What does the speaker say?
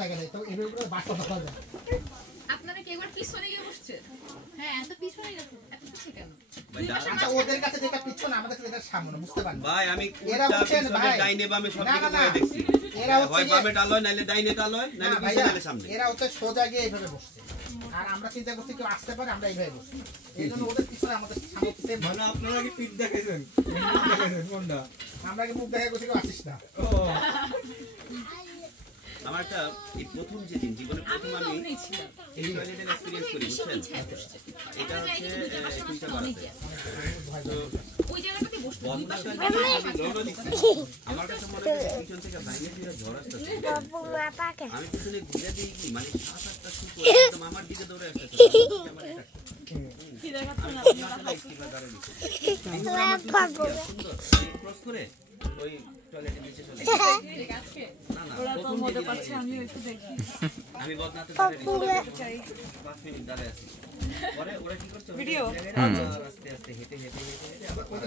জায়গা নেই তো এর উপরে বাসা দেখা যায়। আপনারা কি একবার পিছনে গিয়ে বসছে? হ্যাঁ এত পিছনে গেছে এত পিছে কেন? আচ্ছা ওদের কাছে যেটা পিছনে আমাদের কাছে এটা সামনে বুঝতে পারেন ভাই আমি কোনটা ডাইনে বামে সব দিকে করে দেখছি এরা হয় বামে ডালয় নাইলে ডাইনে ডালয় নাইলে পিছে নাইলে সামনে এরা হচ্ছে সোজা গিয়ে এইভাবে বসছে আর আমরা চিন্তা করছি কেউ আসতে পারে আমরা এইভাবে বসছি এইজন্য ওদের পিছনে আমাদের সামনে সেম মানে আপনারা কি পিঠ দেখাইছেন কোনটা আমরা কি মুখ দেখা করছি কেউ আসিস না ও আমার একটা এই প্রথম যেদিন জীবনে প্রথম আমি এই টয়লেটের এক্সপেরিয়েন্স করি বুঝছেন এটা হচ্ছে তিনটা বাড়াতে ওই জায়গাটাতে বসতে আমার কাছে মনে হয় পিছন থেকে বাইরে দিয়ে ঝড় আসতেছে আমি পিছনে ঘুরে দিই কি মানে 7-8টা শুকর একদম আমার দিকে দৌড়ে আসতেছে আমার এটা কি দেখাচ্ছেন আপনি ক্রস করে ওই টয়লেটের নিচে চলে না না ওরা তো মজা পাচ্ছে আমি একটু দেখি আমি বদনাতে দাঁড়িয়ে 5 মিনিট দাঁড়িয়ে আছি পরে ওরা কি করছে ভিডিও আস্তে আস্তে হেঁটে আবার ওটা